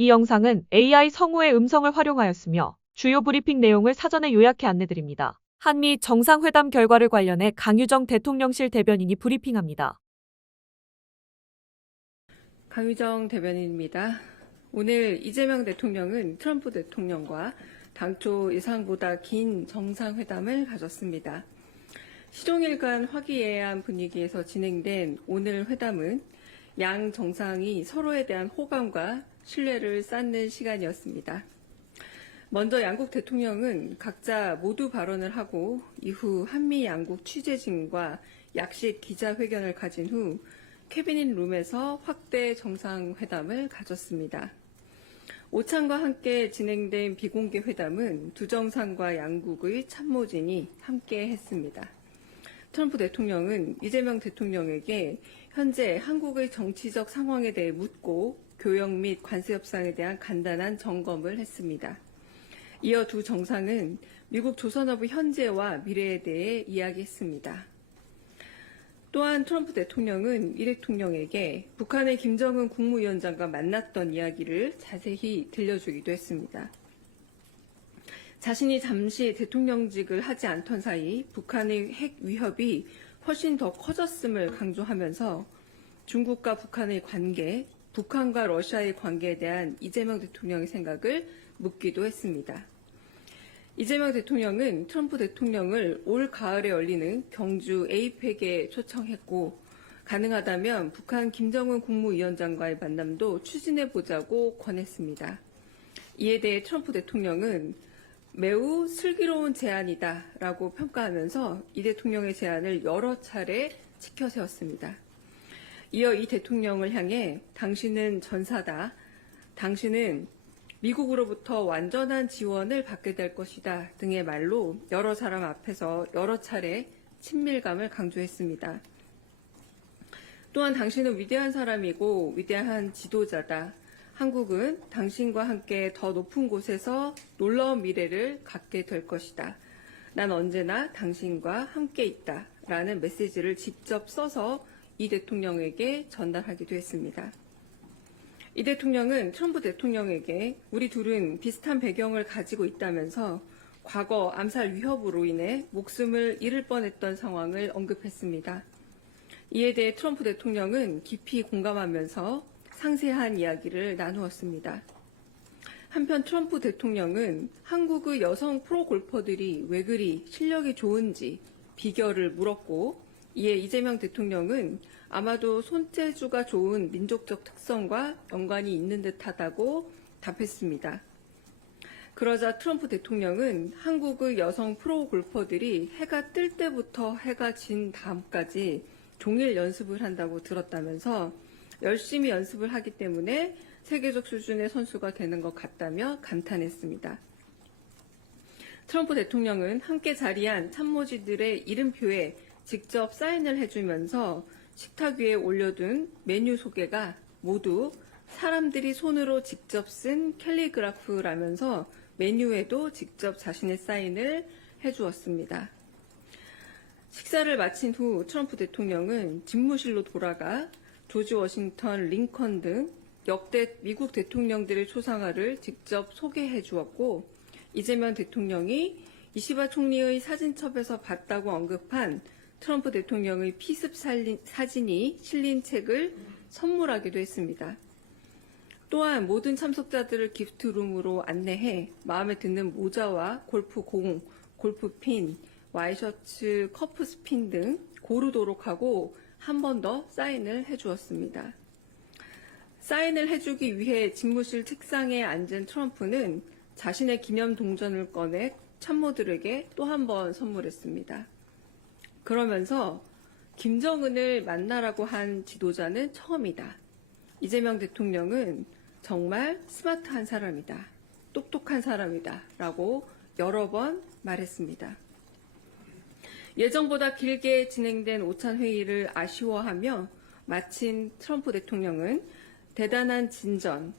이 영상은 AI 성우의 음성을 활용하였으며 주요 브리핑 내용을 사전에 요약해 안내드립니다. 한미 정상회담 결과를 관련해 강유정 대통령실 대변인이 브리핑합니다. 강유정 대변인입니다. 오늘 이재명 대통령은 트럼프 대통령과 당초 예상보다 긴 정상회담을 가졌습니다. 시종일관 화기애애한 분위기에서 진행된 오늘 회담은 양 정상이 서로에 대한 호감과 신뢰를 쌓는 시간이었습니다. 먼저 양국 대통령은 각자 모두 발언을 하고 이후 한미 양국 취재진과 약식 기자회견을 가진 후 캐비닛 룸에서 확대 정상회담을 가졌습니다. 오찬과 함께 진행된 비공개 회담은 두 정상과 양국의 참모진이 함께 했습니다. 트럼프 대통령은 이재명 대통령에게 현재 한국의 정치적 상황에 대해 묻고 교역 및 관세 협상에 대한 간단한 점검을 했습니다. 이어 두 정상은 미국 조선업의 현재와 미래에 대해 이야기했습니다. 또한 트럼프 대통령은 이 대통령에게 북한의 김정은 국무위원장과 만났던 이야기를 자세히 들려주기도 했습니다. 자신이 잠시 대통령직을 하지 않던 사이 북한의 핵 위협이 훨씬 더 커졌음을 강조하면서 중국과 북한의 관계, 북한과 러시아의 관계에 대한 이재명 대통령의 생각을 묻기도 했습니다. 이재명 대통령은 트럼프 대통령을 올 가을에 열리는 경주 에이펙에 초청했고 가능하다면 북한 김정은 국무위원장과의 만남도 추진해보자고 권했습니다. 이에 대해 트럼프 대통령은 매우 슬기로운 제안이다라고 평가하면서 이 대통령의 제안을 여러 차례 치켜세웠습니다. 이어 이 대통령을 향해 당신은 전사다, 당신은 미국으로부터 완전한 지원을 받게 될 것이다 등의 말로 여러 사람 앞에서 여러 차례 친밀감을 강조했습니다. 또한 당신은 위대한 사람이고 위대한 지도자다. 한국은 당신과 함께 더 높은 곳에서 놀라운 미래를 갖게 될 것이다. 난 언제나 당신과 함께 있다. 라는 메시지를 직접 써서 이 대통령에게 전달하기도 했습니다. 이 대통령은 트럼프 대통령에게 우리 둘은 비슷한 배경을 가지고 있다면서 과거 암살 위협으로 인해 목숨을 잃을 뻔했던 상황을 언급했습니다. 이에 대해 트럼프 대통령은 깊이 공감하면서 상세한 이야기를 나누었습니다. 한편 트럼프 대통령은 한국의 여성 프로골퍼들이 왜 그리 실력이 좋은지 비결을 물었고 이에 이재명 대통령은 아마도 손재주가 좋은 민족적 특성과 연관이 있는 듯하다고 답했습니다. 그러자 트럼프 대통령은 한국의 여성 프로골퍼들이 해가 뜰 때부터 해가 진 다음까지 종일 연습을 한다고 들었다면서 열심히 연습을 하기 때문에 세계적 수준의 선수가 되는 것 같다며 감탄했습니다. 트럼프 대통령은 함께 자리한 참모진들의 이름표에 직접 사인을 해주면서 식탁 위에 올려둔 메뉴 소개가 모두 사람들이 손으로 직접 쓴 캘리그라프라면서 메뉴에도 직접 자신의 사인을 해주었습니다. 식사를 마친 후 트럼프 대통령은 집무실로 돌아가 조지 워싱턴, 링컨 등 역대 미국 대통령들의 초상화를 직접 소개해 주었고 이재명 대통령이 이시바 총리의 사진첩에서 봤다고 언급한 트럼프 대통령의 피습 사진이 실린 책을 선물하기도 했습니다. 또한 모든 참석자들을 기프트룸으로 안내해 마음에 드는 모자와 골프공, 골프핀, 와이셔츠, 커프스핀 등 고르도록 하고 한 번 더 사인을 해주었습니다. 사인을 해주기 위해 집무실 책상에 앉은 트럼프는 자신의 기념 동전을 꺼내 참모들에게 또 한 번 선물했습니다. 그러면서 김정은을 만나라고 한 지도자는 처음이다. 이재명 대통령은 정말 스마트한 사람이다. 똑똑한 사람이다. 라고 여러 번 말했습니다. 예정보다 길게 진행된 오찬 회의를 아쉬워하며 마친 트럼프 대통령은 대단한 진전,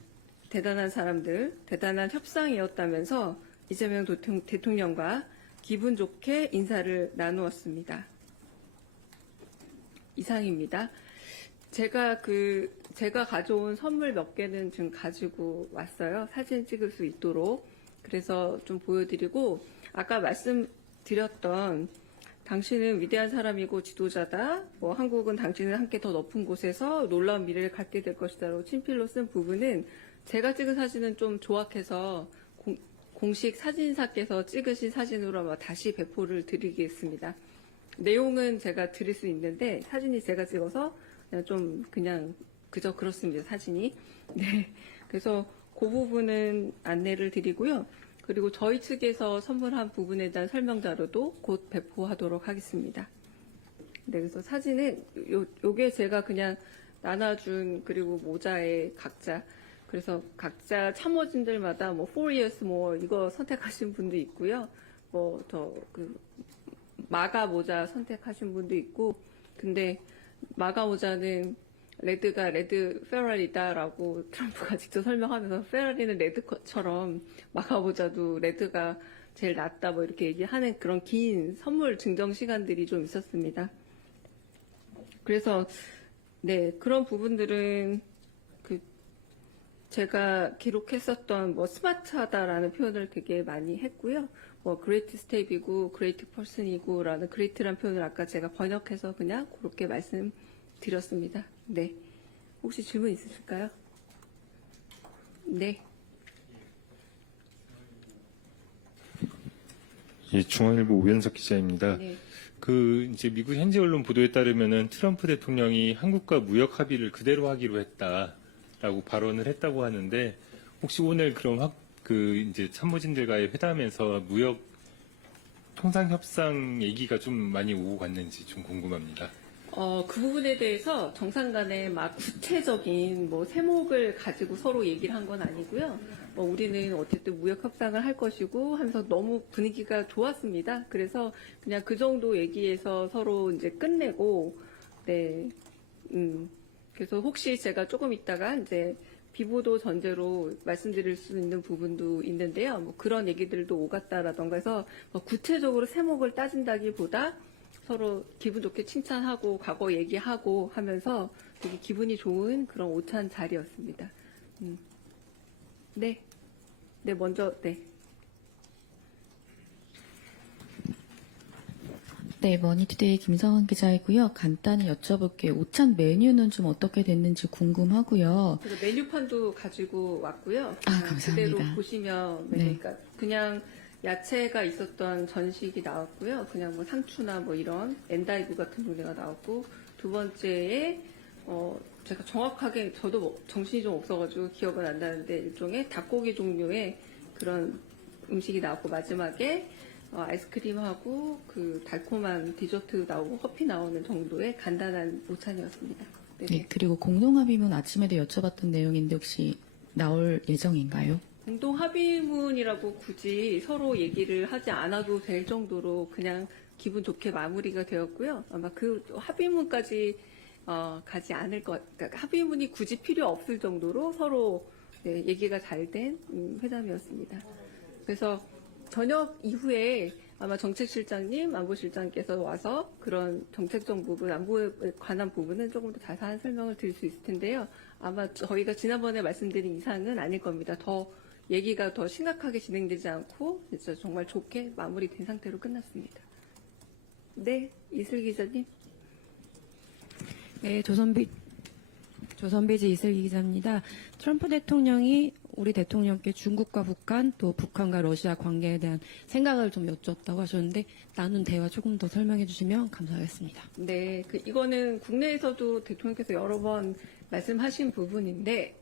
대단한 사람들, 대단한 협상이었다면서 이재명 대통령과 기분 좋게 인사를 나누었습니다. 이상입니다. 제가 가져온 선물 몇 개는 지금 가지고 왔어요. 사진 찍을 수 있도록. 그래서 좀 보여드리고, 아까 말씀드렸던 당신은 위대한 사람이고 지도자다. 뭐 한국은 당신은 함께 더 높은 곳에서 놀라운 미래를 갖게 될 것이다라고 친필로 쓴 부분은 제가 찍은 사진은 좀 조악해서 공식 사진사께서 찍으신 사진으로 아마 다시 배포를 드리겠습니다. 내용은 제가 드릴 수 있는데 사진이 제가 찍어서 그냥 그저 그렇습니다. 사진이. 네. 그래서 그 부분은 안내를 드리고요. 그리고 저희 측에서 선물한 부분에 대한 설명 자료도 곧 배포하도록 하겠습니다. 네, 그래서 사진은 요게 제가 그냥 나눠준 그리고 모자에 그래서 각자 참모진들마다 뭐 4 years more 이거 선택하신 분도 있고요. 뭐 더 마가 모자 선택하신 분도 있고, 근데 마가 모자는 레드가 레드 페라리다라고 트럼프가 직접 설명하면서 페라리는 레드처럼 마가 모자도 레드가 제일 낫다 뭐 이렇게 얘기하는 그런 긴 선물 증정 시간들이 좀 있었습니다. 그래서 네, 그런 부분들은 제가 기록했었던 뭐 스마트하다라는 표현을 되게 많이 했고요. 뭐 그레이트 스텝이고 그레이트 퍼슨이고라는 그레이트란 표현을 아까 제가 번역해서 그냥 그렇게 말씀드렸습니다. 네. 혹시 질문 있으실까요? 네. 예, 중앙일보 오현석 기자입니다. 네. 이제 미국 현지 언론 보도에 따르면은 트럼프 대통령이 한국과 무역 합의를 그대로 하기로 했다라고 발언을 했다고 하는데, 혹시 오늘 그럼 이제 참모진들과의 회담에서 무역 통상 협상 얘기가 좀 많이 오고 갔는지 좀 궁금합니다. 그 부분에 대해서 정상 간에 막 구체적인 뭐 세목을 가지고 서로 얘기를 한 건 아니고요. 우리는 어쨌든 무역 협상을 할 것이고 하면서 너무 분위기가 좋았습니다. 그래서 그냥 그 정도 얘기해서 서로 이제 끝내고, 네. 그래서 혹시 제가 조금 있다가 이제 비보도 전제로 말씀드릴 수 있는 부분도 있는데요. 뭐 그런 얘기들도 오갔다라던가 해서 뭐 구체적으로 세목을 따진다기보다 서로 기분 좋게 칭찬하고 과거 얘기하고 하면서 되게 기분이 좋은 그런 오찬 자리였습니다. 네. 네, 먼저, 네. 네, 머니투데이 김성환 기자이고요. 간단히 여쭤볼게요. 오찬 메뉴는 좀 어떻게 됐는지 궁금하고요. 그래서 메뉴판도 가지고 왔고요. 감사합니다. 그대로 보시면 네. 그러니까 그냥 야채가 있었던 전식이 나왔고요. 그냥 뭐 상추나 뭐 이런 엔다이브 같은 종류가 나왔고, 두 번째에 제가 정확하게 저도 정신이 좀 없어가지고 기억은 안 나는데 일종의 닭고기 종류의 그런 음식이 나왔고, 마지막에 아이스크림하고 그 달콤한 디저트 나오고 커피 나오는 정도의 간단한 오찬이었습니다. 네, 그리고 공동합의문 아침에도 여쭤봤던 내용인데 혹시 나올 예정인가요? 공동 합의문이라고 굳이 서로 얘기를 하지 않아도 될 정도로 그냥 기분 좋게 마무리가 되었고요. 아마 그 합의문까지 가지 않을 그러니까 합의문이 굳이 필요 없을 정도로 서로 네, 얘기가 잘 된 회담이었습니다. 그래서 저녁 이후에 아마 정책실장님, 안보실장께서 와서 그런 정책적 부분, 안보에 관한 부분은 조금 더 자세한 설명을 드릴 수 있을 텐데요. 아마 저희가 지난번에 말씀드린 이상은 아닐 겁니다. 얘기가 더 심각하게 진행되지 않고 진짜 정말 좋게 마무리된 상태로 끝났습니다. 네, 이슬 기자님. 네, 조선비즈 이슬기 기자입니다. 트럼프 대통령이 우리 대통령께 중국과 북한 또 북한과 러시아 관계에 대한 생각을 좀 여쭙다고 하셨는데 나눈 대화 조금 더 설명해 주시면 감사하겠습니다. 네, 이거는 국내에서도 대통령께서 여러 번 말씀하신 부분인데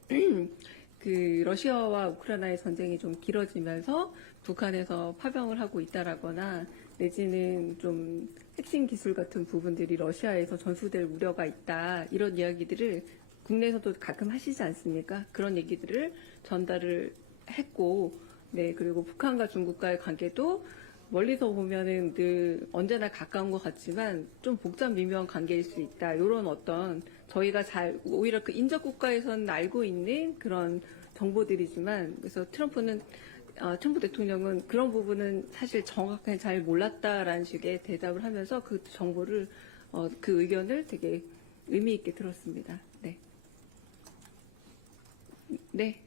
러시아와 우크라이나의 전쟁이 좀 길어지면서 북한에서 파병을 하고 있다라거나 내지는 좀 핵심 기술 같은 부분들이 러시아에서 전수될 우려가 있다, 이런 이야기들을 국내에서도 가끔 하시지 않습니까? 그런 얘기들을 전달을 했고, 네, 그리고 북한과 중국과의 관계도 멀리서 보면은 늘 언제나 가까운 것 같지만 좀 복잡 미묘한 관계일 수 있다, 이런 어떤 저희가 오히려 그 인접 국가에서는 알고 있는 그런 정보들이지만, 그래서 트럼프 대통령은 그런 부분은 사실 정확하게 잘 몰랐다라는 식의 대답을 하면서 그 정보를, 그 의견을 되게 의미 있게 들었습니다. 네.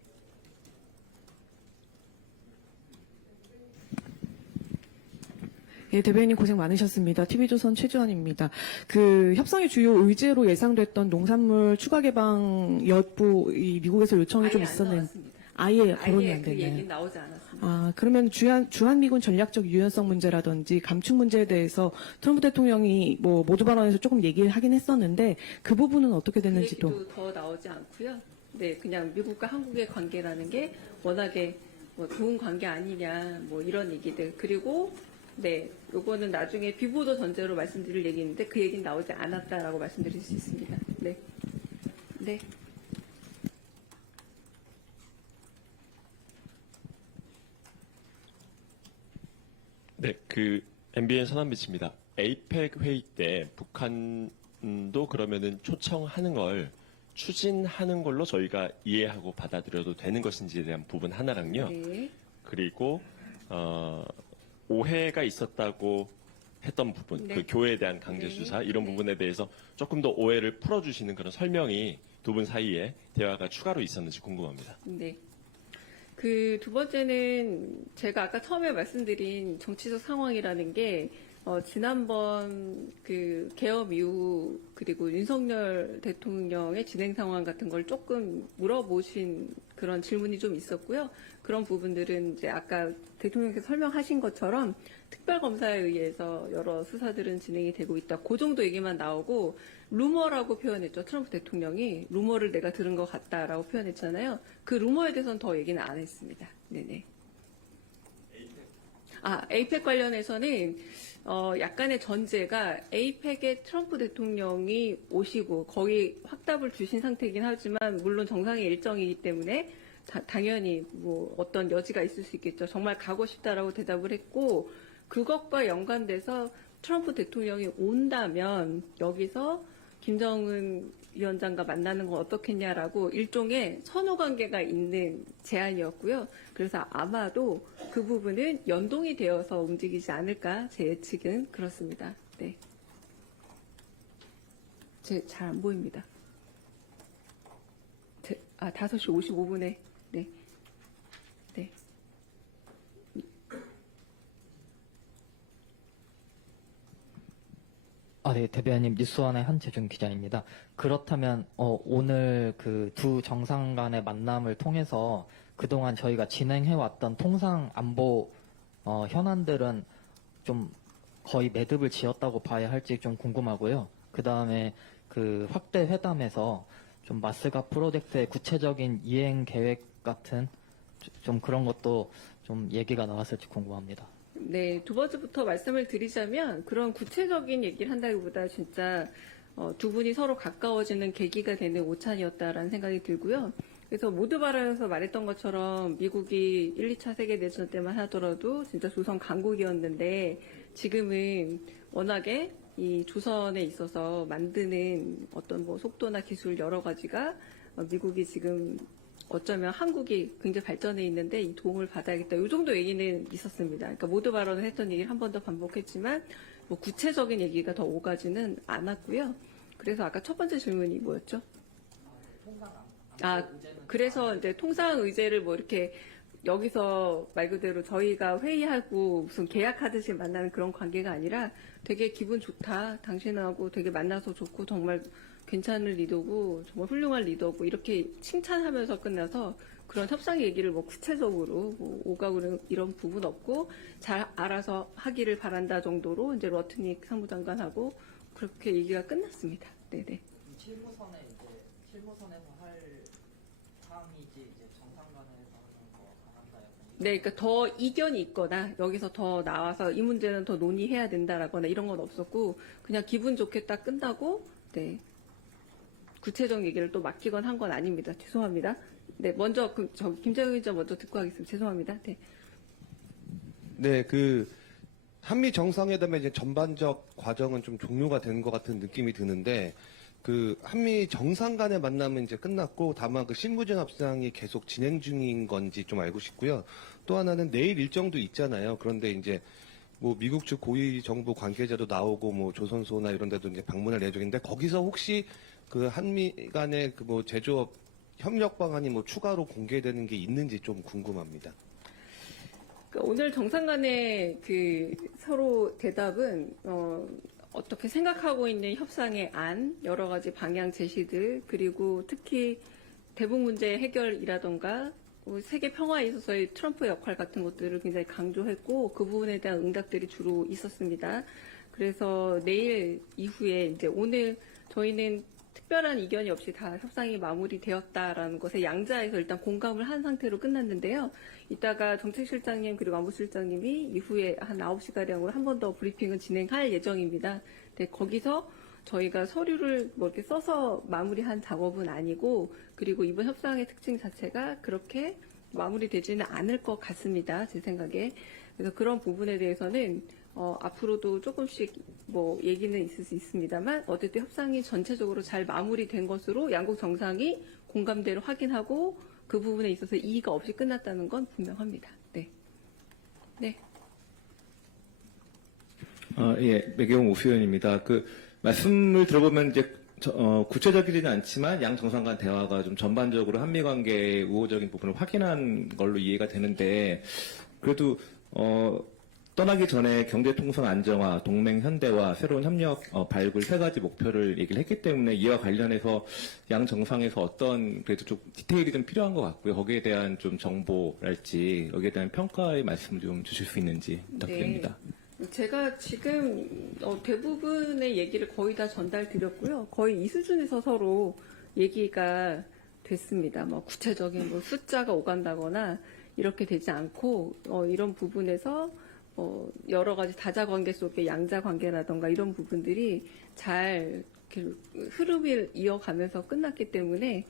예, 대변인 고생 많으셨습니다. TV조선 최주환입니다. 그 협상의 주요 의제로 예상됐던 농산물 추가 개방 여부 이 미국에서 요청이 좀 아예 안 있었는데 나왔습니다. 아예 거론이 아예 안 그 얘기는 됐나요? 나오지 않았습니다. 아, 그러면 주한미군 전략적 유연성 문제라든지 감축 문제에 대해서 트럼프 대통령이 뭐 모두 발언에서 조금 얘기를 하긴 했었는데 그 부분은 어떻게 그 됐는지도 얘기도 더 나오지 않고요. 네, 그냥 미국과 한국의 관계라는 게 워낙에 뭐 좋은 관계 아니냐, 뭐 이런 얘기들. 그리고 네, 요거는 나중에 비보도 전제로 말씀드릴 얘기인데 그 얘기는 나오지 않았다라고 말씀드릴 수 있습니다. 네, 네. 네, MBN 선한빛입니다. 에이펙 회의 때 북한도 그러면은 초청하는 걸 추진하는 걸로 저희가 이해하고 받아들여도 되는 것인지에 대한 부분 하나랑요. 네. 그리고 오해가 있었다고 했던 부분, 네. 그 교회에 대한 강제 수사 이런 네. 부분에 대해서 조금 더 오해를 풀어주시는 그런 설명이 두 분 사이에 대화가 추가로 있었는지 궁금합니다. 네. 그 두 번째는 제가 아까 처음에 말씀드린 정치적 상황이라는 게 지난번 그 개업 이후 그리고 윤석열 대통령의 진행 상황 같은 걸 조금 물어보신 그런 질문이 좀 있었고요. 그런 부분들은 이제 아까 대통령께서 설명하신 것처럼 특별검사에 의해서 여러 수사들은 진행이 되고 있다. 그 정도 얘기만 나오고 루머라고 표현했죠. 트럼프 대통령이 루머를 내가 들은 것 같다라고 표현했잖아요. 그 루머에 대해서는 더 얘기는 안 했습니다. 네네. 에이펙 관련해서는 약간의 전제가 에이펙에 트럼프 대통령이 오시고 거기 확답을 주신 상태이긴 하지만 물론 정상의 일정이기 때문에 당연히 뭐 어떤 여지가 있을 수 있겠죠. 정말 가고 싶다라고 대답을 했고 그것과 연관돼서 트럼프 대통령이 온다면 여기서 김정은 위원장과 만나는 건 어떻겠냐라고 일종의 선후 관계가 있는 제안이었고요. 그래서 아마도 그 부분은 연동이 되어서 움직이지 않을까 제 예측은 그렇습니다. 네. 잘 안 보입니다. 5시 55분에 네. 네. 네, 대변인 뉴스원의 한재준 기자입니다. 그렇다면 오늘 그 두 정상 간의 만남을 통해서 그동안 저희가 진행해왔던 통상 안보 현안들은 좀 거의 매듭을 지었다고 봐야 할지 좀 궁금하고요. 그 다음에 그 확대 회담에서 좀 마스가 프로젝트의 구체적인 이행 계획 같은 좀 그런 것도 좀 얘기가 나왔을지 궁금합니다. 네, 두 번째부터 말씀을 드리자면 그런 구체적인 얘기를 한다기보다 진짜 두 분이 서로 가까워지는 계기가 되는 오찬이었다라는 생각이 들고요. 그래서 모두 발언에서 말했던 것처럼 미국이 1, 2차 세계대전 때만 하더라도 진짜 조선 강국이었는데 지금은 워낙에 이 조선에 있어서 만드는 어떤 뭐 속도나 기술 여러 가지가 미국이 지금 어쩌면 한국이 굉장히 발전해 있는데 이 도움을 받아야겠다. 이 정도 얘기는 있었습니다. 그러니까 모두 발언을 했던 얘기를 한 번 더 반복했지만 뭐 구체적인 얘기가 더 오가지는 않았고요. 그래서 아까 첫 번째 질문이 뭐였죠? 그래서 이제 통상 의제를 뭐 이렇게 여기서 말 그대로 저희가 회의하고 무슨 계약하듯이 만나는 그런 관계가 아니라 되게 기분 좋다. 당신하고 되게 만나서 좋고 정말 괜찮은 리더고 정말 훌륭한 리더고 이렇게 칭찬하면서 끝나서 그런 협상 얘기를 뭐 구체적으로 뭐 오가고 이런 부분 없고 잘 알아서 하기를 바란다 정도로 이제 러트닉 상무장관하고 그렇게 얘기가 끝났습니다. 네네. 실무선에서 할 사항이지 이제 정상간에서 하는 거 안 한다. 네, 그러니까 더 이견이 있거나 여기서 더 나와서 이 문제는 더 논의해야 된다라거나 이런 건 없었고 그냥 기분 좋게 딱 끝나고 네. 구체적 얘기를 또 맡기건 한 건 아닙니다. 죄송합니다. 네, 먼저 김재훈 기자 먼저 듣고 하겠습니다. 죄송합니다. 네. 네, 한미 정상회담의 이제 전반적 과정은 좀 종료가 된 것 같은 느낌이 드는데, 한미 정상 간의 만남은 이제 끝났고, 다만 실무진 협상이 계속 진행 중인 건지 좀 알고 싶고요. 또 하나는 내일 일정도 있잖아요. 그런데 이제, 뭐, 미국 측 고위 정부 관계자도 나오고, 뭐, 조선소나 이런 데도 이제 방문할 예정인데, 거기서 혹시 한미 간의 제조업 협력 방안이 뭐 추가로 공개되는 게 있는지 좀 궁금합니다. 그러니까 오늘 정상 간의 그 서로 대답은 어떻게 생각하고 있는 협상의 안, 여러 가지 방향 제시들, 그리고 특히 대북 문제 해결이라던가 세계 평화에 있어서의 트럼프 역할 같은 것들을 굉장히 강조했고 그 부분에 대한 응답들이 주로 있었습니다. 그래서 내일 이후에 이제 오늘 저희는 특별한 이견이 없이 다 협상이 마무리되었다라는 것에 양자에서 일단 공감을 한 상태로 끝났는데요. 이따가 정책실장님 그리고 안보실장님이 이후에 한 9시가량으로 한 번 더 브리핑을 진행할 예정입니다. 근데 거기서 저희가 서류를 뭐 이렇게 써서 마무리한 작업은 아니고 그리고 이번 협상의 특징 자체가 그렇게 마무리되지는 않을 것 같습니다. 제 생각에. 그래서 그런 부분에 대해서는 앞으로도 조금씩 뭐 얘기는 있을 수 있습니다만 어쨌든 협상이 전체적으로 잘 마무리된 것으로 양국 정상이 공감대를 확인하고 그 부분에 있어서 이의가 없이 끝났다는 건 분명합니다. 네. 네. 예, 매경 오수연입니다. 말씀을 들어보면 이제 구체적이지는 않지만 양 정상 간 대화가 좀 전반적으로 한미 관계의 우호적인 부분을 확인한 걸로 이해가 되는데 그래도 떠나기 전에 경제통상 안정화, 동맹 현대화, 새로운 협력 발굴 세 가지 목표를 얘기를 했기 때문에 이와 관련해서 양 정상에서 어떤 그래도 좀 디테일이 좀 필요한 것 같고요. 거기에 대한 좀 정보랄지 여기에 대한 평가의 말씀 좀 주실 수 있는지 부탁드립니다. 네. 제가 지금 대부분의 얘기를 거의 다 전달드렸고요. 거의 이 수준에서 서로 얘기가 됐습니다. 뭐 구체적인 뭐 숫자가 오간다거나 이렇게 되지 않고 이런 부분에서 여러 가지 다자관계 속의 양자관계라던가 이런 부분들이 잘 흐름을 이어가면서 끝났기 때문에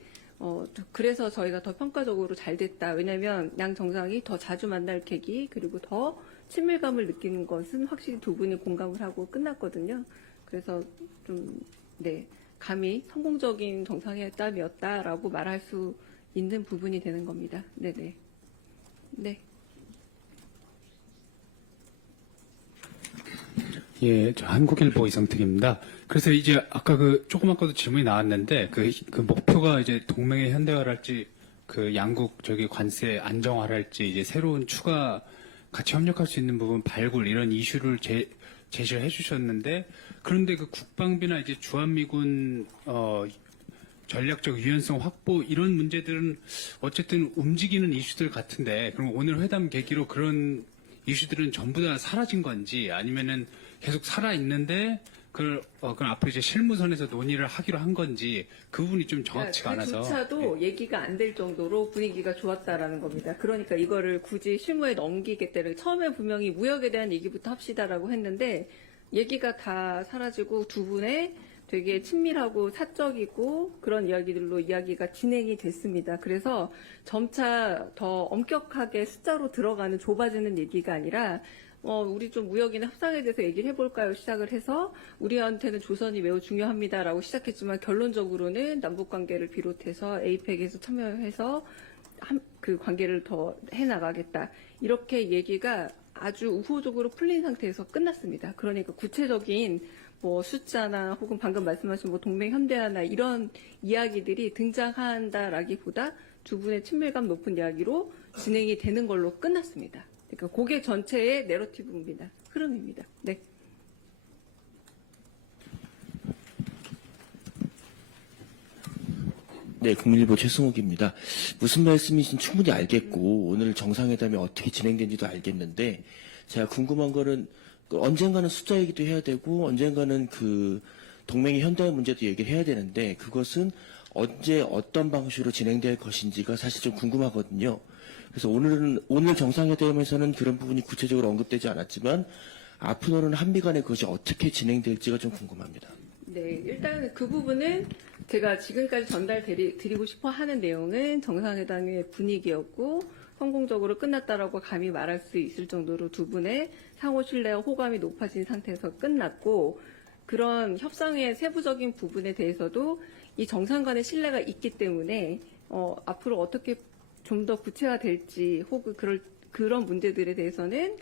그래서 저희가 더 평가적으로 잘 됐다. 왜냐하면 양 정상이 더 자주 만날 계기 그리고 더 친밀감을 느끼는 것은 확실히 두 분이 공감을 하고 끝났거든요. 그래서 좀 감히 성공적인 정상회담이었다라고 말할 수 있는 부분이 되는 겁니다. 네네. 네. 예, 저 한국일보 이성택입니다. 그래서 이제 아까 조금 아까도 질문이 나왔는데 그 목표가 이제 동맹의 현대화랄지 양국 관세 안정화랄지 이제 새로운 추가 같이 협력할 수 있는 부분 발굴 이런 이슈를 제시를 해주셨는데 그런데 국방비나 이제 주한미군 전략적 유연성 확보 이런 문제들은 어쨌든 움직이는 이슈들 같은데 그럼 오늘 회담 계기로 그런 이슈들은 전부 다 사라진 건지 아니면은 계속 살아 있는데 그럼 앞으로 이제 실무선에서 논의를 하기로 한 건지 그 부분이 좀 정확치가 않아서 그조차도 얘기가 안 될 정도로 분위기가 좋았다라는 겁니다. 그러니까 이거를 굳이 실무에 넘기겠다는 처음에 분명히 무역에 대한 얘기부터 합시다라고 했는데 얘기가 다 사라지고 두 분의 되게 친밀하고 사적이고 그런 이야기들로 이야기가 진행이 됐습니다. 그래서 점차 더 엄격하게 숫자로 들어가는 좁아지는 얘기가 아니라 우리 좀 무역이나 협상에 대해서 얘기를 해볼까요? 시작을 해서 우리한테는 조선이 매우 중요합니다라고 시작했지만 결론적으로는 남북관계를 비롯해서 에이펙에서 참여해서 그 관계를 더 해나가겠다. 이렇게 얘기가 아주 우호적으로 풀린 상태에서 끝났습니다. 그러니까 구체적인 뭐 숫자나 혹은 방금 말씀하신 뭐 동맹 현대화나 이런 이야기들이 등장한다라기보다 두 분의 친밀감 높은 이야기로 진행이 되는 걸로 끝났습니다. 그러니까 그게 전체의 내러티브입니다. 흐름입니다. 네. 네, 국민일보 최승욱입니다. 무슨 말씀이신지 충분히 알겠고 오늘 정상회담이 어떻게 진행된지도 알겠는데 제가 궁금한 거는 언젠가는 숫자 얘기도 해야 되고 언젠가는 동맹의 현대화 문제도 얘기를 해야 되는데 그것은 언제 어떤 방식으로 진행될 것인지가 사실 좀 궁금하거든요. 그래서 오늘 정상회담에서는 그런 부분이 구체적으로 언급되지 않았지만 앞으로는 한미 간에 그것이 어떻게 진행될지가 좀 궁금합니다. 네, 일단 그 부분은 제가 지금까지 전달드리고 싶어 하는 내용은 정상회담의 분위기였고 성공적으로 끝났다라고 감히 말할 수 있을 정도로 두 분의 상호 신뢰와 호감이 높아진 상태에서 끝났고 그런 협상의 세부적인 부분에 대해서도 이 정상 간의 신뢰가 있기 때문에 앞으로 어떻게 좀 더 구체화될지 혹은 그런 문제들에 대해서는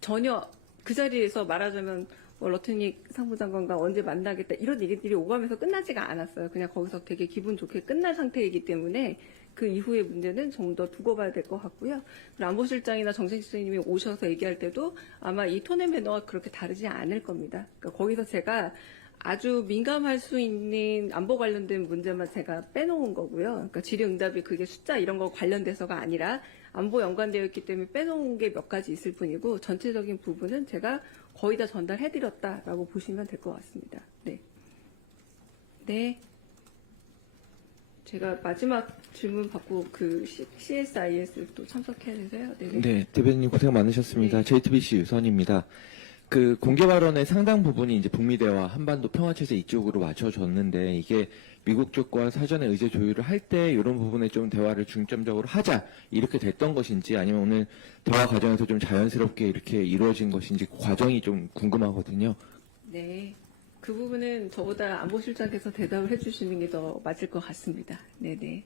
전혀 그 자리에서 말하자면 러트닉 상부장관과 언제 만나겠다 이런 얘기들이 오가면서 끝나지가 않았어요. 그냥 거기서 되게 기분 좋게 끝난 상태이기 때문에 그 이후의 문제는 좀 더 두고 봐야 될 것 같고요. 그리고 안보실장이나 정책실장님이 오셔서 얘기할 때도 아마 이 톤의 매너가 그렇게 다르지 않을 겁니다. 그러니까 거기서 제가 아주 민감할 수 있는 안보 관련된 문제만 제가 빼놓은 거고요. 그러니까 질의응답이 그게 숫자 이런 거 관련돼서가 아니라 안보 연관되어 있기 때문에 빼놓은 게 몇 가지 있을 뿐이고 전체적인 부분은 제가 거의 다 전달해드렸다라고 보시면 될 것 같습니다. 네. 네. 제가 마지막 질문 받고 그 CSIS 또 참석해야 돼서요. 네. 네, 대변인님 고생 많으셨습니다. JTBC 유선입니다. 그 공개 발언의 상당 부분이 이제 북미 대화, 한반도 평화 체제 이쪽으로 맞춰졌는데 이게 미국 쪽과 사전에 의제 조율을 할 때 이런 부분에 좀 대화를 중점적으로 하자 이렇게 됐던 것인지 아니면 오늘 대화 과정에서 좀 자연스럽게 이렇게 이루어진 것인지 그 과정이 좀 궁금하거든요. 네. 그 부분은 저보다 안보실장께서 대답을 해주시는 게 더 맞을 것 같습니다. 네네.